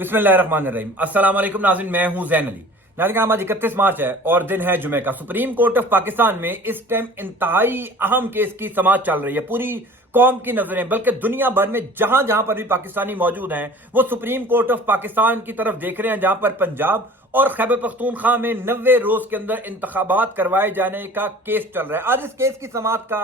बिस्मिल्लाहिर्रहमानिर्रहीम। अस्सलाम वालेकुम नाज़रीन, मैं हूं ज़ैन अली। नाज़रीन, आज 31 मार्च है और दिन है जुमे का। सुप्रीम कोर्ट ऑफ पाकिस्तान में इस टाइम इंतहाई अहम केस की समाअत चल रही है। पूरी कौम की नजरें बल्कि दुनिया भर में जहां जहां पर भी पाकिस्तानी मौजूद हैं वो सुप्रीम कोर्ट ऑफ पाकिस्तान की तरफ देख रहे हैं, जहां पर पंजाब और खैबर पख्तूनख्वा में 90 रोज के अंदर इंतखाबात करवाए जाने का केस चल रहा है। आज इस केस की समाअत का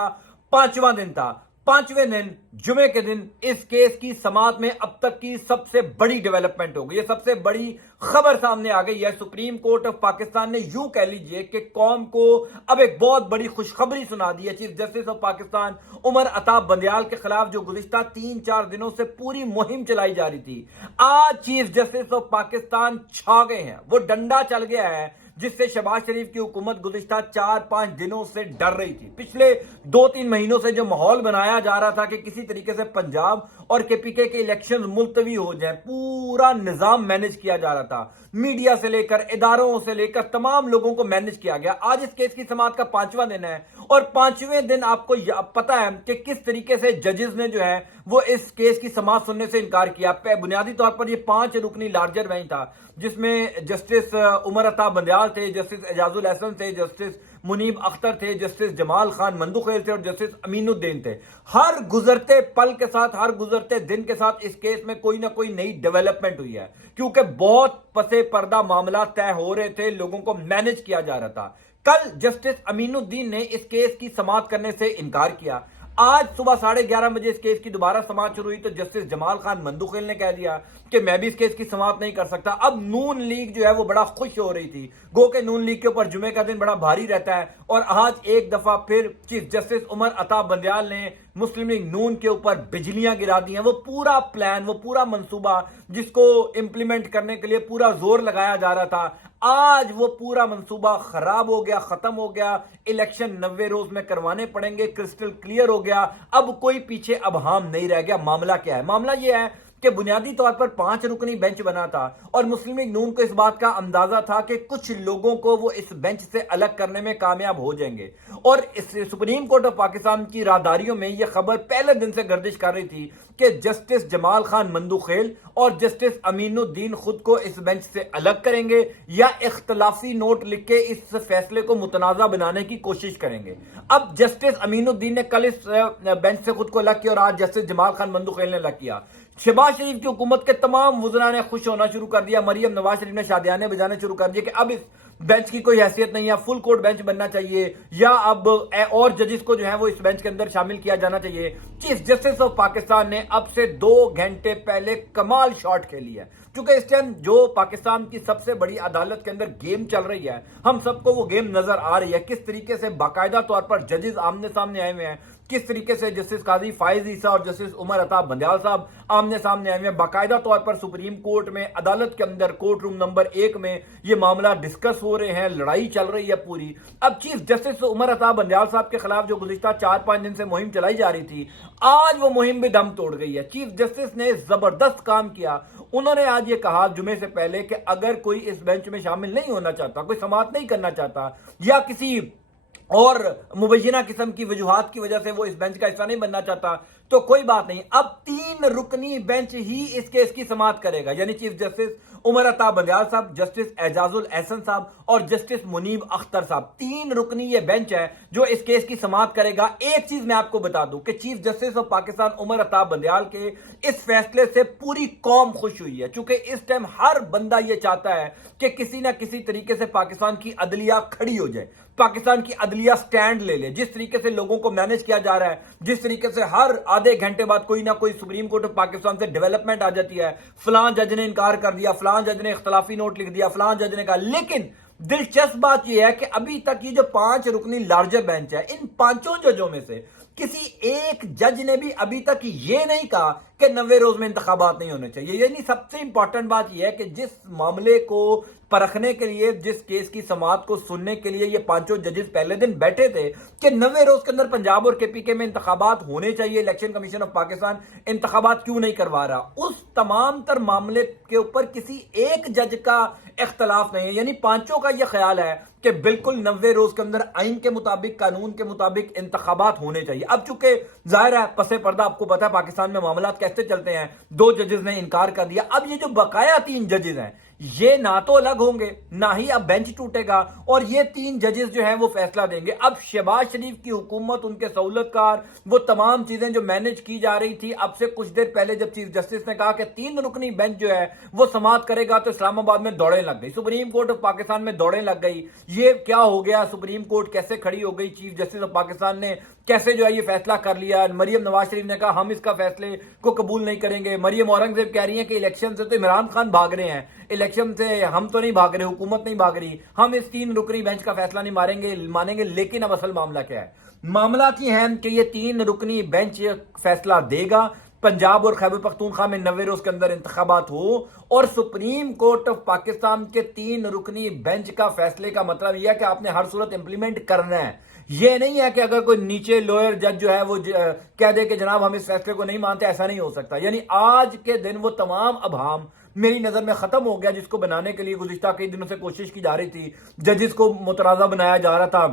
5वां दिन था। 5वें दिन जुमे के दिन इस केस की समाअत में अब तक की सबसे बड़ी डेवलपमेंट हो गई है, सबसे बड़ी खबर सामने आ गई है। सुप्रीम कोर्ट ऑफ पाकिस्तान ने यूं कह लीजिए कि कौम को अब एक बहुत बड़ी खुशखबरी सुना दी है। Chief justice of Pakistan Umar Ata Bandial के खिलाफ जो गुज़िश्ता 3-4 दिनों से पूरी मुहिम चलाई जा रही थी, आज चीफ जस्टिस ऑफ पाकिस्तान छा गए हैं। वो डंडा चल गया है जिससे शहबाज शरीफ की हुकूमत गुज़िश्ता 4-5 दिनों से डर रही थी। पिछले 2-3 महीनों से जो माहौल बनाया जा रहा था कि किसी तरीके से पंजाब और केपीके के इलेक्शन मुलतवी हो जाए, पूरा निजाम मैनेज किया जा रहा था। मीडिया से लेकर इदारों से लेकर तमाम लोगों को मैनेज किया गया। आज इस केस की समाअत का 5वां दिन है और 5वें दिन आपको पता है कि किस तरीके से जजेस ने जो है वो इस केस की समाअत सुनने से इनकार किया। बुनियादी तौर पर ये 5 रुकनी लार्जर बेंच था जिसमें जस्टिस उमर अताब बंदयाल थे, जस्टिस एजाजुल एहसन थे, जस्टिस मुनीब अख्तर थे, जस्टिस जमाल खान मंदुखेल थे और जस्टिस अमीनुद्दीन थे। हर गुजरते पल के साथ, हर गुजरते दिन के साथ इस केस में कोई ना कोई नई डेवलपमेंट हुई है, क्योंकि बहुत पसे पर्दा मामला तय हो रहे थे, लोगों को मैनेज किया जा रहा था। कल जस्टिस अमीनुद्दीन ने इस केस की समाअत करने से इनकार किया। आज सुबह 11:30 बजे इस केस की दोबारा समाअत शुरू हुई तो जस्टिस जमाल खान मंदुखेल ने कह दिया कि मैं भी इस केस की समाअत नहीं कर सकता। अब नून लीग जो है वो बड़ा खुश हो रही थी, गो के नून लीग के ऊपर जुमे का दिन बड़ा भारी रहता है और आज एक दफा फिर चीफ जस्टिस उमर अताब बंदयाल ने मुस्लिम लीग नून के ऊपर बिजलियां गिरा दी हैं। वो पूरा प्लान, वो पूरा मंसूबा जिसको इंप्लीमेंट करने के लिए पूरा जोर लगाया जा रहा था, आज वो पूरा मंसूबा खराब हो गया, खत्म हो गया। इलेक्शन 90 रोज में करवाने पड़ेंगे, क्रिस्टल क्लियर हो गया। अब कोई पीछे अबहाम नहीं रह गया। मामला क्या है? मामला ये है कि बुनियादी तौर पर 5 रुकनी बेंच बना था और मुस्लिम लीग नून को इस बात का अंदाजा था कि कुछ लोगों को वो इस बेंच से अलग करने में कामयाब हो जाएंगे और इस सुप्रीम कोर्ट ऑफ पाकिस्तान की राहदारियों में यह खबर पहले दिन से गर्दिश कर रही थी कि जस्टिस जमाल खान मंदुखेल और जस्टिस अमीनुद्दीन खुद को इस बेंच से अलग करेंगे या इख्तलाफी नोट लिख के इस फैसले को मुतनाज़ा बनाने की कोशिश करेंगे। अब जस्टिस अमीनुद्दीन ने कल इस बेंच से खुद को अलग किया और आज जस्टिस जमाल खान मंदुखेल ने अलग किया। शहबाज शरीफ की हुकूमत के तमाम वुज़रा ने खुश होना शुरू कर दिया। मरियम नवाज शरीफ ने शादियाने बजाने शुरू कर दिए कि अब इस बेंच की कोई हैसियत नहीं है, फुल कोर्ट बेंच बनना चाहिए या अब और जजेस को जो है वो इस बेंच के अंदर शामिल किया जाना चाहिए। चीफ जस्टिस ऑफ पाकिस्तान ने अब से 2 घंटे पहले कमाल शॉट खेली है, क्योंकि इस टाइम जो पाकिस्तान की सबसे बड़ी अदालत के अंदर गेम चल रही है, हम सबको वो गेम नजर आ रही है। किस तरीके से बाकायदा तौर पर जजेस आमने सामने आए हुए हैं, किस तरीके से जस्टिस काजी फायज ईसा और जस्टिस उमर अताब बंदयाल साहब आमने सामने आए हुए हैं। बाकायदा तौर पर सुप्रीम कोर्ट में, अदालत के अंदर, कोर्ट रूम नंबर 1 में ये मामला डिस्कस हो रहे हैं, लड़ाई चल रही है पूरी। अब चीफ जस्टिस उमर अताब बंदयाल साहब के खिलाफ जो गुज़िश्ता 4-5 दिन से मुहिम चलाई जा रही थी, आज वो मुहिम भी दम तोड़ गई है। चीफ जस्टिस ने जबरदस्त काम किया। उन्होंने आज ये कहा जुमे से पहले कि अगर कोई इस बेंच में शामिल नहीं होना चाहता, कोई समाअत नहीं करना चाहता या किसी और मुबैना किस्म की वजूहात की वजह से वो इस बेंच का हिस्सा नहीं बनना चाहता, तो कोई बात नहीं। अब 3 रुकनी बेंच ही इस केस की समाअत करेगा, यानी चीफ जस्टिस उमर अताब बंदयाल साहब, जस्टिस एजाजुल एहसन साहब और जस्टिस मुनीब अख्तर साहब। 3 रुकनी ये बेंच है जो इस केस की समाअत करेगा। एक चीज मैं आपको बता दूं कि chief justice of Pakistan Umar Ata Bandial के इस फैसले से पूरी कौम खुश हुई है, क्योंकि इस टाइम हर बंदा ये चाहता है कि किसी ना किसी तरीके से पाकिस्तान की अदलिया खड़ी हो जाए, पाकिस्तान की अदलिया स्टैंड ले ले। जिस तरीके से लोगों को मैनेज किया जा रहा है, जिस तरीके से हर आधे घंटे बाद कोई ना कोई सुप्रीम कोर्ट ऑफ पाकिस्तान से डेवलपमेंट आ जाती है, फलां जज ने इनकार कर दिया, फलां जज ने इख्तलाफी नोट लिख दिया, फलां जज ने कहा। लेकिन दिलचस्प बात यह है कि अभी तक ये जो 5 रुकनी लार्जर बेंच है, इन 5 जजों में से किसी एक जज ने भी अभी तक ये नहीं कहा कि 90 रोज में इंतखाबात नहीं होने चाहिए। यानी सबसे इंपॉर्टेंट बात यह है कि जिस मामले को परखने के लिए, जिस केस की समाअत को सुनने के लिए ये 5 जजेस पहले दिन बैठे थे कि 90 रोज के अंदर पंजाब और केपीके में इंतखाबात होने चाहिए, इलेक्शन कमीशन ऑफ पाकिस्तान इंतखाबात क्यों नहीं करवा रहा, उस तमाम तर मामले के ऊपर किसी एक जज का इख्तलाफ नहीं है। यानी 5 का यह ख्याल है कि बिल्कुल 90 रोज के अंदर आइन के मुताबिक, कानून के मुताबिक इंतखाबात होने चाहिए। अब चूंकि जाहिर है पसे पर्दा आपको पता है पाकिस्तान में मामला کیسے چلتے ہیں. 2 ججز نے انکار کر دیا. اب یہ جو بقایا 3 ججز ہیں یہ نہ تو الگ ہوں گے نہ ہی اب بینچ ٹوٹے گا, اور یہ 3 ججز جو ہیں وہ فیصلہ دیں گے. اب شہباز شریف کی حکومت, ان کے سہولت کار, وہ تمام چیزیں جو مینج کی جا رہی تھی, اب سے کچھ دیر پہلے جب چیف جسٹس نے کہا کہ 3 رکنی بینچ جو ہے وہ سماعت کرے گا تو اسلام آباد میں دوڑیں لگ گئی, سپریم کورٹ آف پاکستان میں دوڑیں لگ گئی. یہ کیا ہو گیا, سپریم کورٹ کیسے کھڑی ہو گئی, چیف جسٹس آف پاکستان نے کیسے جو ہے یہ فیصلہ کر لیا. مریم نواز شریف نے کہا ہم اس کا فیصلے کو قبول نہیں کریں گے. مریم اورنگزیب کہہ رہی ہیں کہ الیکشن سے تو عمران خان بھاگ رہے ہیں, الیکشن سے ہم تو نہیں بھاگ رہے, حکومت نہیں بھاگ رہی, ہم اس 3 رکنی بینچ کا فیصلہ نہیں مانیں گے. لیکن اب اصل معاملہ کیا ہے؟ معاملہ کی ہے کہ یہ 3 رکنی بینچ فیصلہ دے گا پنجاب اور خیبر پختونخوا میں 90 روز کے اندر انتخابات ہو, اور سپریم کورٹ آف پاکستان کے 3 رکنی بینچ کا فیصلے کا مطلب یہ ہے کہ آپ نے ہر صورت امپلیمنٹ کرنا ہے. یہ نہیں ہے کہ اگر کوئی نیچے لوئر جج جو ہے وہ کہہ دے کہ جناب ہم اس فیصلے کو نہیں مانتے, ایسا نہیں ہو سکتا. یعنی آج کے دن وہ تمام ابہام میری نظر میں ختم ہو گیا جس کو بنانے کے لیے گزشتہ کئی دنوں سے کوشش کی جا رہی تھی. ججز کو متنازع بنایا جا رہا تھا,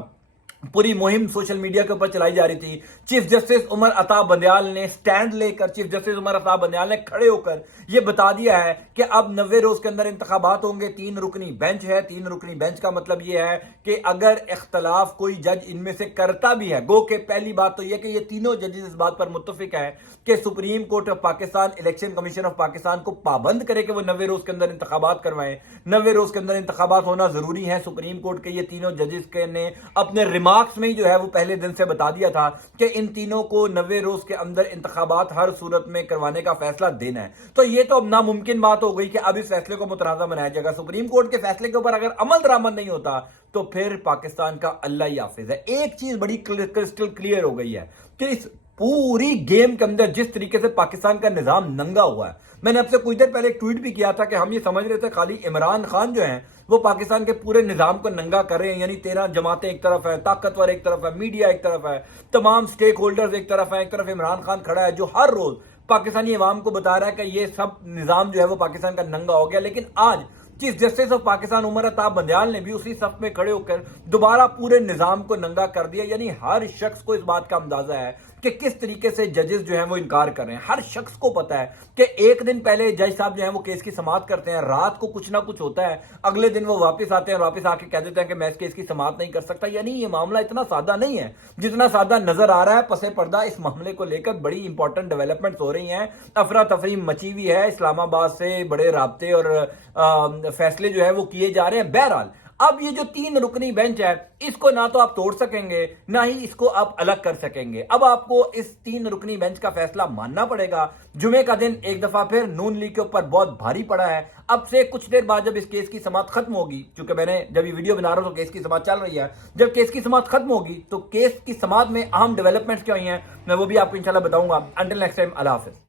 پوری مہم سوشل میڈیا کے اوپر چلائی جا رہی تھی. چیف جسٹس عمر عطا بندیال نے سٹینڈ لے کر, چیف جسٹس عمر عطا بندیال نے کھڑے ہو کر یہ بتا دیا ہے کہ اب 90 روز کے اندر انتخابات ہوں گے. 3 رکنی بینچ ہے. 3 رکنی بینچ کا مطلب یہ ہے کہ اگر اختلاف کوئی جج ان میں سے کرتا بھی ہے, گو کہ پہلی بات تو یہ کہ یہ تینوں ججز اس بات پر متفق ہے کہ supreme court of Pakistan election commission of Pakistan کو پابند کرے کہ وہ 90 روز کے اندر انتخابات کروائیں. 90 روز کے اندر انتخابات ہونا ضروری ہے. سپریم کورٹ کے یہ تینوں ججز کے نے اپنے ریمارکس میں جو ہے وہ پہلے دن سے بتا دیا تھا کہ ان تینوں کو 90 روز کے اندر انتخابات ہر صورت میں کروانے کا فیصلہ دینا ہے. تو یہ تو اب ناممکن بات ہو گئی کہ اب اس فیصلے کو متنازع بنایا جائے گا. سپریم کورٹ کے فیصلے کے اوپر اگر عمل درآمد نہیں ہوتا تو پھر پاکستان کا اللہ ہی حافظ ہے. ایک چیز بڑی کرسٹل کلیئر ہو گئی ہے کہ اس پوری گیم کے اندر جس طریقے سے پاکستان کا نظام ننگا ہوا ہے, میں نے اب سے کچھ دیر پہلے ایک ٹویٹ بھی کیا تھا کہ ہم یہ سمجھ رہے تھے خالی عمران خان جو ہیں وہ پاکستان کے پورے نظام کو ننگا کر رہے ہیں. یعنی 13 جماعتیں ایک طرف ہیں, طاقتور ایک طرف ہے, میڈیا ایک طرف ہے, تمام سٹیک ہولڈرز ایک طرف ہیں, ایک طرف عمران خان کھڑا ہے جو ہر روز پاکستانی عوام کو بتا رہا ہے کہ یہ سب نظام جو ہے وہ پاکستان کا ننگا ہو گیا. لیکن آج chief justice of Pakistan Umar Ata Bandial نے بھی اسی صف میں کھڑے ہو کر دوبارہ پورے نظام کو ننگا کر دیا. یعنی ہر شخص کو اس بات کا اندازہ ہے کہ کس طریقے سے ججز جو ہیں وہ انکار کر رہے ہیں. ہر شخص کو پتا ہے کہ ایک دن پہلے جج صاحب جو ہیں وہ کیس کی سماعت کرتے ہیں, رات کو کچھ نہ کچھ ہوتا ہے, اگلے دن وہ واپس آتے ہیں اور واپس آ کے کہہ دیتے ہیں کہ میں اس کیس کی سماعت نہیں کر سکتا. یعنی یہ معاملہ اتنا سادہ نہیں ہے جتنا سادہ نظر آ رہا ہے. پس پردہ اس معاملے کو لے کر بڑی امپورٹنٹ ڈیولپمنٹس ہو رہی ہیں, افراتفری مچی ہوئی ہے, اسلام آباد سے بڑے رابطے اور فیصلے جو ہے وہ کیے جا رہے ہیں. بہرحال اب یہ جو 3 رکنی بینچ ہے اس کو نہ تو آپ توڑ سکیں گے نہ ہی اس کو آپ الگ کر سکیں گے. اب آپ کو اس 3 رکنی بینچ کا فیصلہ ماننا پڑے گا. جمعے کا دن ایک دفعہ پھر نون لیگ کے اوپر بہت بھاری پڑا ہے. اب سے کچھ دیر بعد جب اس کیس کی سماعت ختم ہوگی, چونکہ میں نے جب یہ ویڈیو بنا رہا ہوں تو کیس کی سماعت چل رہی ہے, جب کیس کی سماعت ختم ہوگی تو کیس کی سماعت میں اہم ڈیولپمنٹس کیا ہوئی ہیں میں وہ بھی آپ کو انشاءاللہ بتاؤں گا. انٹل نیکسٹ ٹائم, اللہ حافظ.